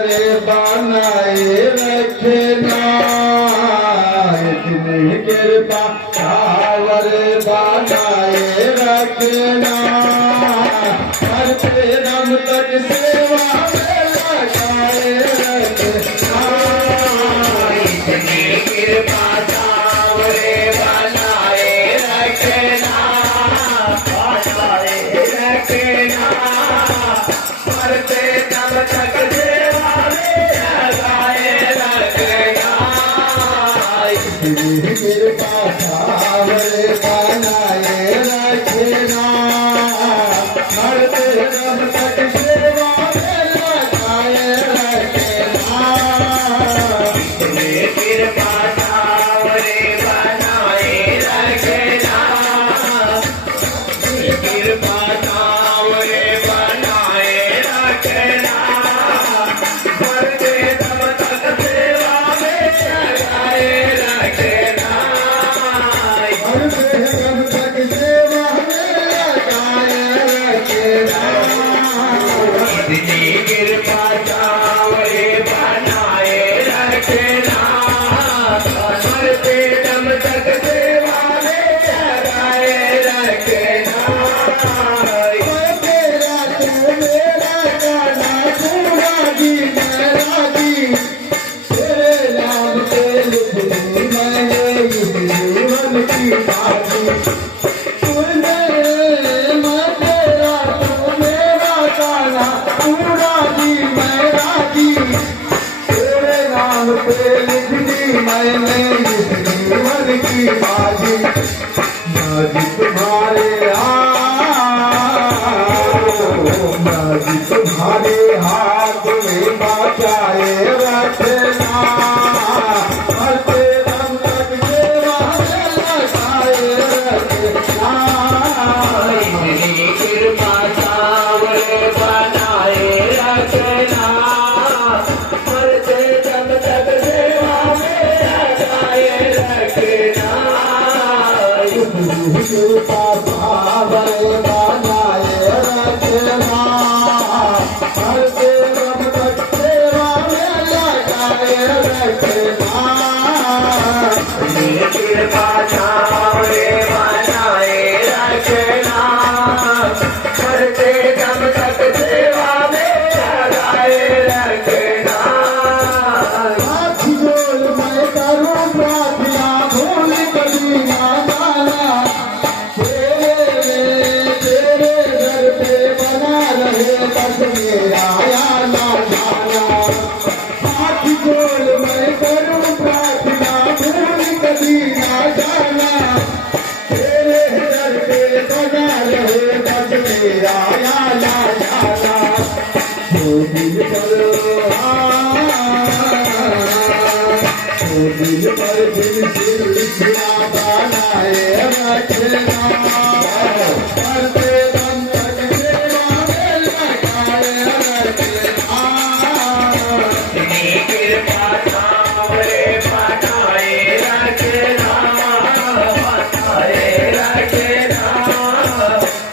बनाए रखना इतनी कृपा सावर बनाए रखना करते दम तक सेवा में लगाए रखना इतनी कृपा सावर बनाए रखना करते दम तक सेवा में लगाए रखना इतनी कृपा सावर बनाए रखना करते दम तक सेवा में लगाए रखना इतनी कृपा सावर बनाए रखना कृपा सावर बनाए रखना करते दम तक सेवा में लगाए रखना इतनी कृपा सावर बनाए रखना करते दम तक सेवा में लगाए रखना मैंने जीवन की बाजी बाजी तुम्हारे हाथ में बचाए रखना करते दम तक सेवा में लगाए रखना इतनी कृपा सावर बनाए रखना करते दम तक सेवा में लगाए रखना कृपा सावर बनाए रखना करते दम तक सेवा में लगाए रखना कृपा सावर बनाए रखना करते दम तक सेवा में लगाए रखना हाथ जोड़ मैं करूं प्रार्थना भूल कभी ना जाना तेरे घर पे बना रहे बस मेरा आना जाना हाथ जोड़ मैं करूं प्रार्थना भूल कभी ना जाना तेरे घर पे बना रहे बस मेरा आना जाना दिल पर दिल पर दिल बनाए रखना करते दम तक सेवा में लगाए रखना इतनी कृपा सावर बनाए रखना बनाए रखना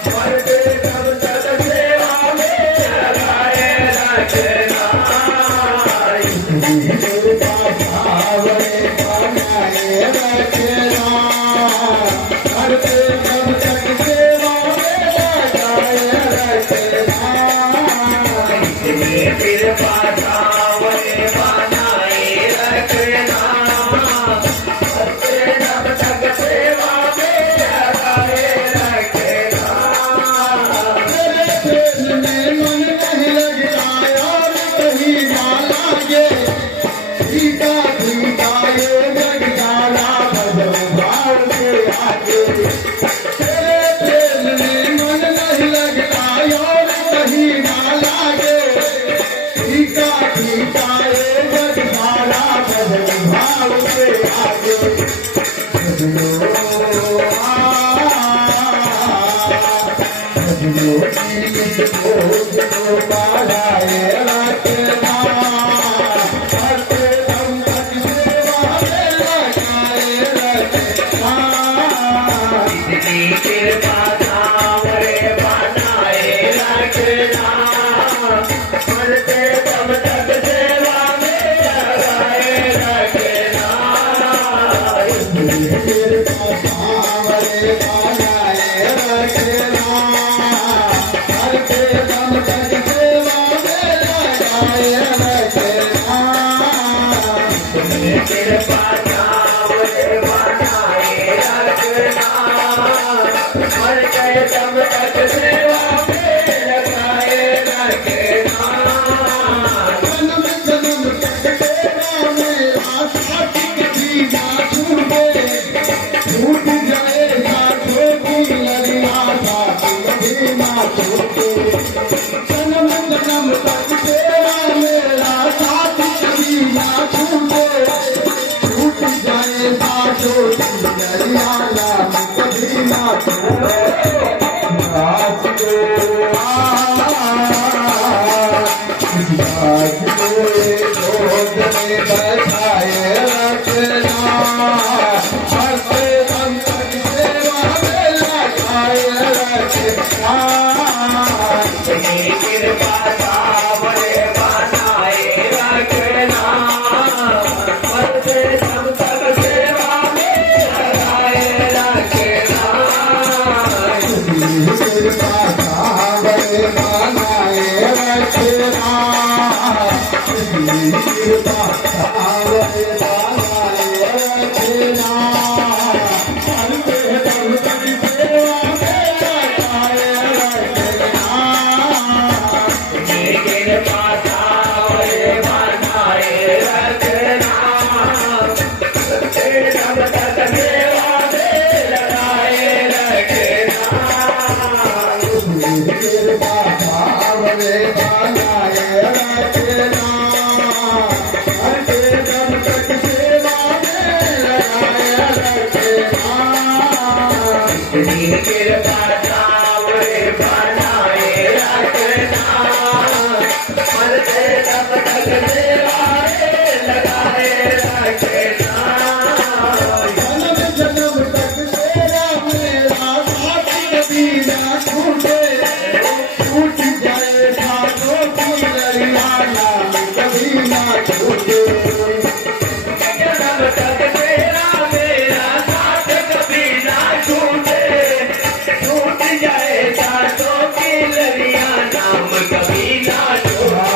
करते दम तक सेवा में लगाए रखना कृपा सावर बनाए रखना करते दम तक सेवा में लगाए रखना मन नहीं लगता और कहीं ना लागे सीता सीता ये जग जाना भजन भाव के आगे तेरे प्रेम में मन नहीं लगता और कहीं ना लागे सीता सीता ये जग जाना भजन भाव के आगे बढ़ाए रखना करते दम तक सेवा में लगाए रखना इतनी कृपा सावर बनाए रखना करते दम तक बैठाए रखना हंसते संकट सेवा में लगाए रखना अपनी कृपा सावरे बनाए रखना मरते दम तक सेवा में लगाए रखना कृपा सावरे बनाए रखना कृपा सावरे बनाए रखना हंसते संकट सेवा में लगाए रखना कृपा सावरे बनाए रखना मरते दम तक सेवा में लगाए रखना कृपा सावरे बनाए रखना हंसते दम तक सेवा में लगाए रखना कृपा सावरे बनाए रखना मरते दम तक सेवा में लगाए रखना जन्म जन्म तक तेरा मेरा साथ कभी ना छूटे छूट जाए साथों की लड़िया नाम कभी ना छूटे जन्म तक तेरा मेरा साथ कभी ना छूटे छूट जाए साथों की लड़ियां नाम कभी ना छूटे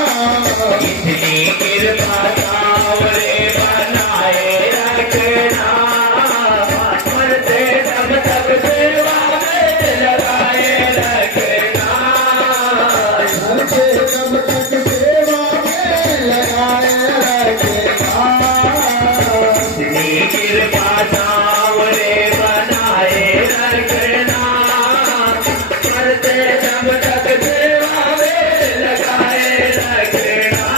इतनी कृपा सावरे बनाए रखना मरते दम तक सेवा में लगाए रखना इतनी कृपा सावरे बनाए रखना मरते दम तक सेवा में लगाए रखना